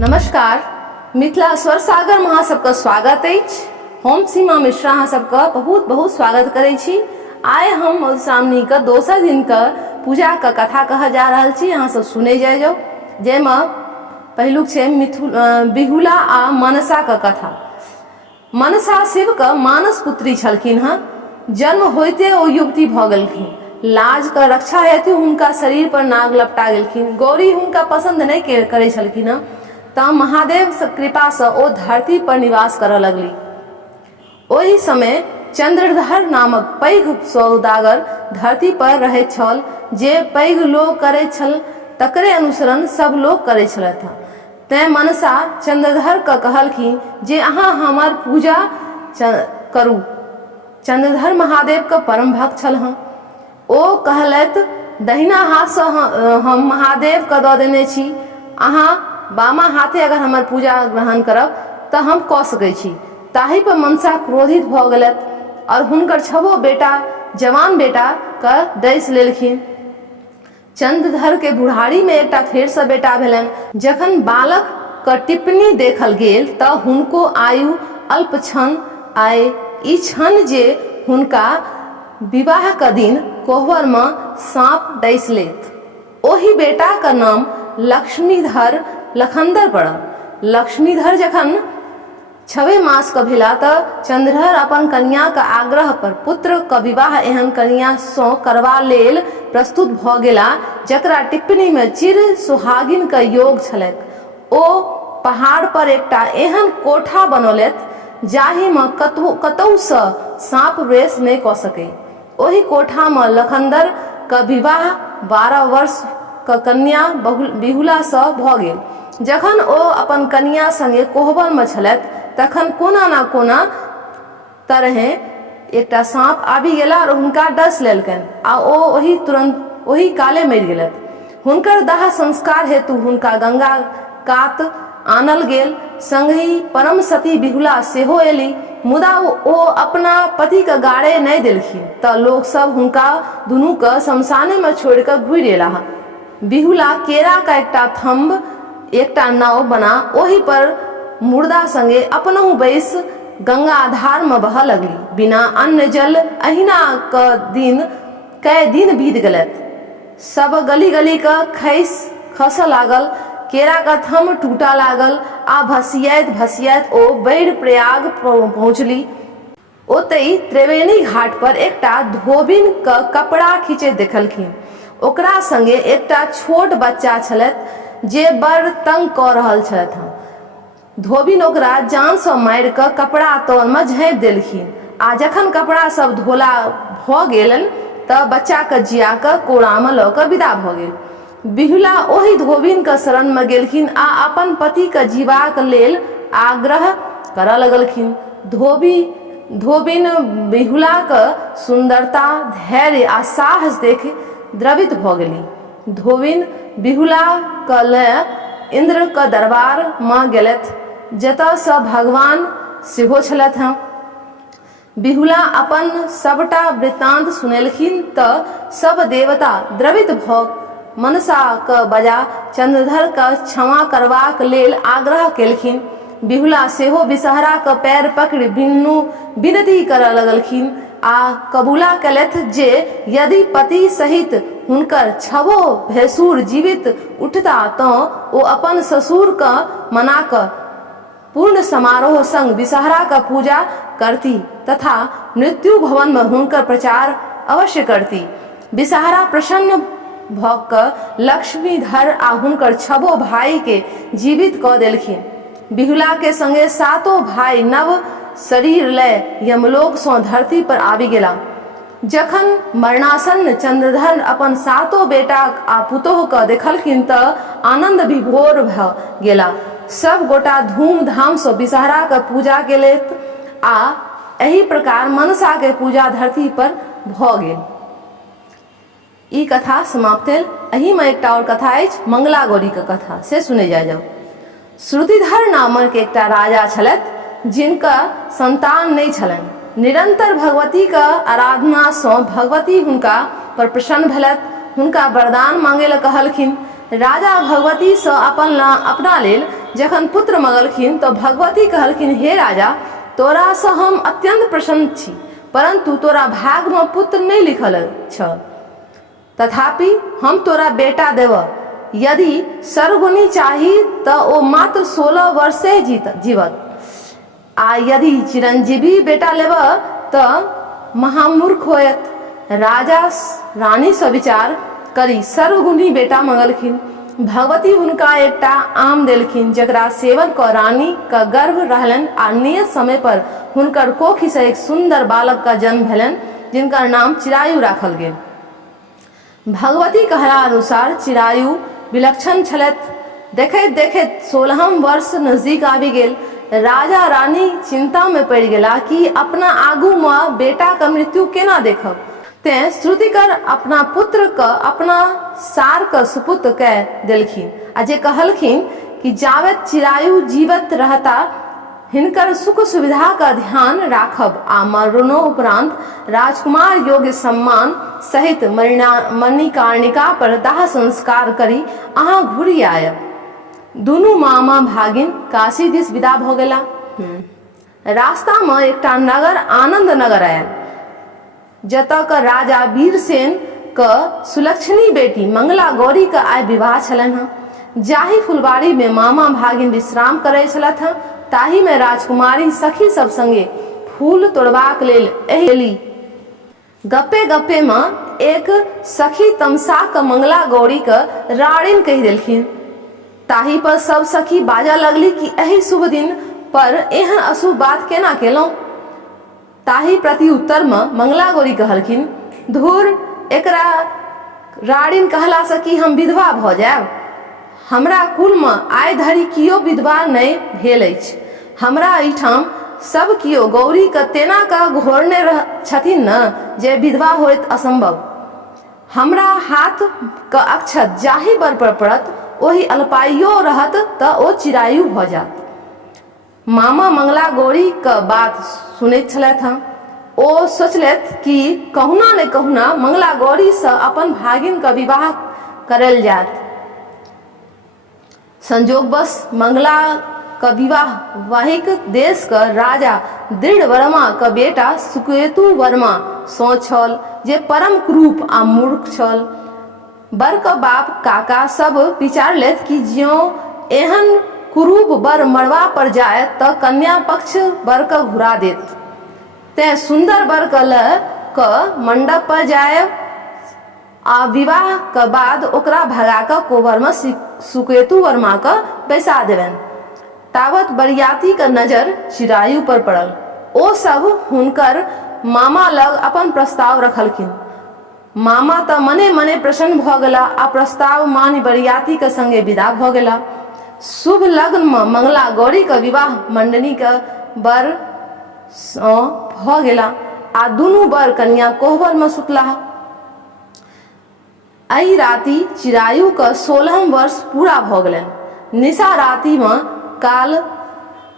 नमस्कार, मिथिला स्वर सागर में अहाँ सबका स्वागत अछि। हम सीमा मिश्रा अहाँ सबका बहुत बहुत स्वागत करै छी। आइ हम मधुश्रावणी के दोसर दिन के पूजा के कथा कह जा रहल छी, अहाँ सब सुनै जाइयो। जैमे पहिलुक छै बिहुला आ मनसा के कथा। मनसा शिव के मानस पुत्री छलखिन हँ। जन्म होइते ओ युवती भऽ गेलखिन। लाज के रक्षा हेतु हुनका शरीर पर नाग लपटा गेलखिन। गौरी हुनका पसंद नहीं करै छलखिन हँ, तऽ महादेव कृपा से ओ धरती पर निवास करऽ लगली। ओहि समय चंद्रधर नामक पैघ सौदागर धरती पर रहैत छल। जे पैघ लोग करै छल तकरे अनुसरण सब लोग करै छलथि। तैं मनसा चंद्रधर के कहलखिन जे अहाँ हमर पूजा करू। चंद्रधर महादेव के परम भक्त छलहँ। ओ कहलथि, दहिना हाथ से हम महादेव के दऽ देने छी, अहाँ बामा हाथे अगर हमर पूजा ग्रहण करब तऽ हम कऽ सकै छी। ताहि पर मनसा क्रोधित भऽ गेलथि और हुनकर छबो बेटा जवान बेटा के डैस लेलखिन। चंद्रधर के बुढ़ारी में एकटा फेर से बेटा भेलनि। जखन बालक के टिप्पणी देखल गेल तऽ हुनको आयु अल्प छन आए। ई छन जे हुनका विवाह के दिन कोहबर में सांप डैस लेत। ओही बेटा का नाम लक्ष्मीधर लखनदर पड़ल। लक्ष्मीधर जखन 6 मास का भेला तऽ चंद्रधर अपन कन्या के आग्रह पर पुत्र के विवाह एहन कन्या सँ करबा लेल प्रस्तुत भऽ गेला जकरा टिप्पणी में चिर सुहागिन के योग छलैक। ओ पहाड़ पर एकटा एहन कोठा बनौलथि जाहि में कतौ सँ सांप प्रवेश नहीं कऽ सकै। ओही कोठा में लखनदर के विवाह 12 वर्ष के कन्या बिहुला सँ भऽ गेल। जखन ओ अपन कन्या संगे कोहबर में छलथि तखन कोना ना कोना तरहे एकटा सांप आबि गेला और हुनका डस लेलकनि आ ओ तुरंत ओही काले मरि गेलथि। हुनकर दाह संस्कार हेतु हुनका गंगा कात आनल गेल। संगहि परम सती बिहुला सेहो एली, मुदा ओ अपना पति के गाड़े नहीं देलखिन तऽ लोग सब हुनका दुनू के शमशाने में छोड़ कऽ घुरि एलाह। बिहुला केरा का एकटा थम्ब एकटा नाव बना ओही पर मुर्दा संगे अपनहु बैस गंगा आधार में बह लगली। बिना अन्न जल अहिना कई दिन बीत गलत। सब गली गली का खस लागल। केरा का थम्ब टूटा लागल आ भसियात ओ बैर प्रयाग पहुँचली। ओतई त्रिवेणी घाट पर एकटा धोबिन का कपड़ा खींचे देखलखिन। ओकरा संगे एकटा छोट बच्चा छलथि जे बड़ तंग कऽ रहल छलथि। धोबिन ओकरा जान से मारि कऽ कपड़ा तर में झाँपि देलखिन आ जखन कपड़ा सब धोला भऽ गेलनि तऽ बच्चा के जिया कऽ कोरा में लऽ कऽ विदा भऽ गेल। बिहुला ओही धोबिन के शरण में गेलखिन आ अपन पति के जीवाक लेल आग्रह करऽ लगलखिन। धोबिन बिहुला के सुंदरता, धैर्य आ साहस देख द्रवित भऽ गेली। धोबिन बिहुला के लए इंद्र के दरबार में गेलथि जतऽ सँ भगवान सेहो छलथि। बिहुला अपन सबटा वृत्तांत सुनेलखिन तऽ सब देवता द्रवित भऽ मनसा के बजा चंद्रधर के क्षमा करबाक लेल आग्रह केलखिन। बिहुला सेहो विषहरा के पैर पकड़ि विनती करऽ लगलखिन आ कबूला केलथि जे यदि पति सहित हुनकर छबो भैंसुर जीवित उठता तऽ ओ अपन ससुर के मना कऽ पूर्ण समारोह संग विषहरा का पूजा करती तथा मृत्यु भवन में हुनकर प्रचार अवश्य करती। विषहरा प्रसन्न भऽ कऽ लक्ष्मीधर आ हुनकर छबो भाई के जीवित कऽ देलखिन। बिहुला के संगे 7 भाई नव शरीर लय यमलोक सँ धरती पर आबि गेला। जखन मरणासन्न चंद्रधर अपन 7 बेटा आ पुतोह के देखलखिन तऽ आनंद विभोर भऽ गेला। सब गोटा धूमधाम से विषहरा के पूजा केलथि आ एही प्रकार मनसा के पूजा धरती पर भऽ गेल। ई कथा समाप्त भेल। एही में एकटा और कथा अछि मंगला गौरी के कथा, से सुने जाओ। श्रुतिधर नामक एकटा राजा छलथि जिनका संतान नहीं छलनि। निरंतर भगवती के आराधना सँ भगवती हुनका पर प्रसन्न भेलथि। हुनका वरदान मांगे ला कहलखिन। राजा भगवती सँ अपना लेल जखन पुत्र मंगलखिन तो भगवती कहलखिन, हे राजा, तोरा से हम अत्यंत प्रसन्न छी, परंतु तोरा भाग में पुत्र नहीं लिखल छ। तथापि हम तोरा बेटा देव। यदि सर्वगुणी चाही तो ओ मात्र 16 वर्षे जीवत, आ यदि चिरंजीवी बेटा लेब तो महामूर्ख होयत। राजा रानी से विचार करी सर्वगुणी बेटा मंगलखिन। भगवती हुनका एकटा आम देलखिन, जकरा सेवन क रानी का गर्भ रहलन, आ नियत समय पर हुनकर कोखि से एक सुंदर बालक का जन्म भेलन, जिनकर नाम चिरायु राखल गेल। भगवती कहला अनुसार चिरायु विलक्षण छलैथ। देखैत देखैत 16 वर्ष नजदीक आबि गेल। राजा रानी चिंता में पड़ गेला कि अपना आगू में बेटा का मृत्यु केना देखब। तें श्रुतिकर अपना पुत्र क अपना सार क सुपुत्र कह देलखिन, आ जे कहलखिन कि जावत चिरायु जीवित रहता हिनकर सुख सुविधा का ध्यान राखब, आ मरणोपरांत राजकुमार योग्य सम्मान सहित मणिकर्णिका पर दाह संस्कार करी अहाँ घुरी आयब। दुनू मामा भागिन काशी दिस विदा भ गेला। रास्ता में एकटा नगर आनंद नगर आयल, जतऽ का राजा वीरसेन क सुलक्षणी बेटी मंगला गौरी का आय विवाह छलन हँ। जाहि फुलबाड़ी में मामा भागिन विश्राम करे छलथ हँ, ताही में राजकुमारी सखी सब संगे फूल तोड़बाक लेल एली। गप्पे गप्पे में एक सखी तमसा क मंगला गौरी क राड़िन कहि देलखिन। ताही पर सब सखी बाजा लगली कि एहि शुभ दिन पर एहन अशुभ बात केना केलौं। ताही प्रति उत्तर में मंगला गौरी कहलखिन, धुर, एकरा राड़िन कहला से कि हम विधवा भ जायब। हमरा कुल में आइ धरि कियो विधवा नहीं भेल अछि। हमरा एहिठाम सब कियो गौरी के तेना का घोरने छथिन न, जे विधवा होइत असंभव। हमरा हाथ का अक्षत जाहि बर पर पड़त, ओही अल्पायुओ रहत त ओ चिरायु भ जात। मामा मंगला गौरी का बात सुनैत छलैथ हँ। ओ सोचलैथ कि कहुना ने कहुना मंगला गौरी से अपन भागिन का विवाह करल जात। संजोगवश मंगला का विवाह वाहिक देश का राजा दृढ़ वर्मा का बेटा सुकेतु वर्मा सो छल, जे परम क्रूप आ मूर्ख छल। बर का बाप काका सब विचार लेत कि ज्यों एहन कुरूप बर मरवा पर जाए तो कन्या पक्ष बर का घुरा देत। ते सुंदर बर क मंडप पर जाए, आ विवाह के बाद ओकरा भगा क कोबर में सुकेतु वर्मा का बैसा देवन। तावत बरियाती का नजर चिरायु पर पड़ल। ओ सब हुनकर मामा लग अपन प्रस्ताव रखलखिन। मामा त मने मने प्रसन्न भ गेला, आ प्रस्ताव मानी बरियाती के संगे विदा भ गेला। शुभ लग्न में मंगला गौरी का विवाह मंडनी के बर भ गेला, आ दुनू बर कन्या कोहबर में सुतला। एहि राति चिरायु का 16 वर्ष पूरा भ गेलन। निशा राति में काल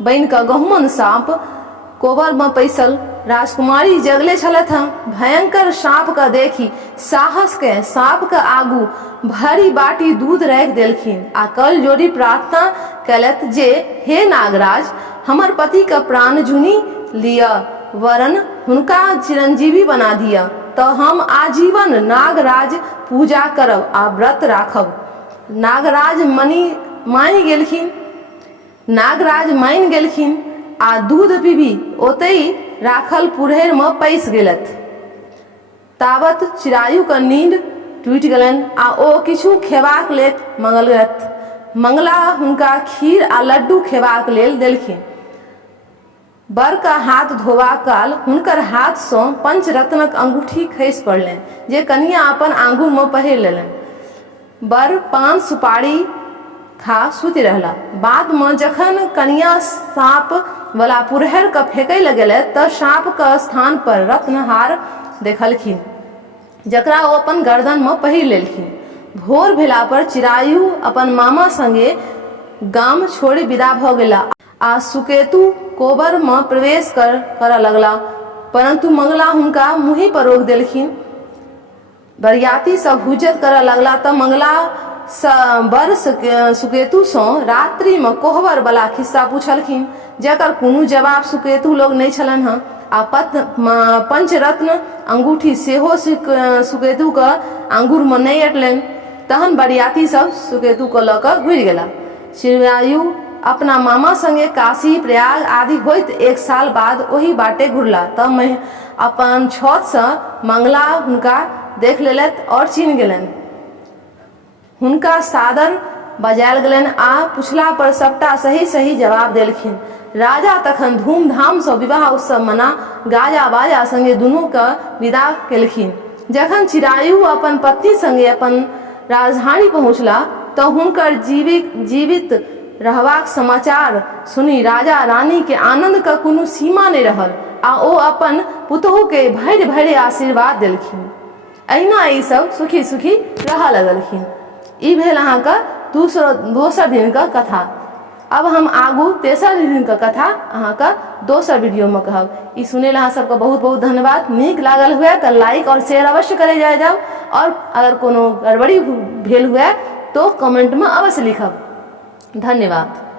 बन का गहुमन सांप कोबर में पैसल। राजकुमारी जगले छलथ हँ। भयंकर सांप का देखी साहस के सांप के आगू भरी बाटी दूध राख देलखिन, आ कल जोड़ी प्रार्थना कलत जे हे नागराज, हमर पति का प्राण जुनी लिया, वरन हुनका चिरंजीवी बना दिया, तो हम आजीवन नागराज पूजा करब आ व्रत राखब। नागराज मान गेलखिन आ दूध पीबी ओतई राखल पुरहर में पैस गेलथ। तावत चिरायु का नींद टूट गलन, आ ओ किछु खेबाक लेल मंगलथ। मंगला हुनका खीर आ लड्डू खेबाक लेल देलखिन। बर का हाथ धोबा काल हुनकर हाथ से पंचरत्नक अंगूठी खसि पड़लनि, जे कनिया अपन आंगुर में पहिर लेलन। बर पान सुपारी खा सुति रहला। बाद में जखन कनिया सांप वाला पुरहर का फेंकै लगेले त सांप का स्थान पर रत्नहार देखलखिन, जकरा ओ अपन गर्दन में पहिर लेलखिन। भोर भेला पर चिरायु अपन मामा संगे गाम छोड़ि विदा भ गेला, आ सुकेतु कोबर में प्रवेश कर लगला, परंतु मंगला हुनका मुँही पर रोक देलखिन। बरियाती सब हुज्जत कर लगला त मंगला बर सुकेतु सँ रात्रि में कोहबर वाला खिस्सा पूछलखिन, जकर कोनो जवाब सुकेतु लोग नहीं छलन हँ। आ पंचरत्न अंगूठी सेहो सुकेतु के अंगूर में नहीं अटलनि। तहन बरियाती सब सुकेतु के लऽ कऽ घुरि गेला। चिरायु अपना मामा संगे काशी प्रयाग आदि होइत 1 साल बाद ओही बाटे घुरला। तब अपन छत से मंगला हुनका देख लेलथि और चिन्ह गेलनि। हुनका सादर बजायल गेलनि आ पुछला पर सबटा सही सही जवाब देलखिन। राजा तखन धूमधाम से विवाह उत्सव मना गाजा बाजा संगे दुनू के विदा केलखिन। जखन चिरायु अपन पत्नी संगे अपन राजधानी पहुँचला तऽ हुनकर जीवित रहबाक समाचार सुनी राजा रानी के आनंद का कोनो सीमा नहीं रहल आ ओ अपन पुतोहू के भरि भरि आशीर्वाद देलखिन। अहिना ई सब सुखी सुखी रह लगलखिन। ई भेल अहाँके दोसर दिन का कथा। अब हम आगू तेसर दिन का कथा अहाँके दोसर वीडियो में कहब। ई सुने अहाँ सबके बहुत बहुत धन्यवाद। नीक लागल हुए तो लाइक और शेयर अवश्य करे जाओ और अगर कोनो गड़बड़ी भेल हुए तो कमेंट में अवश्य लिखब। धन्यवाद।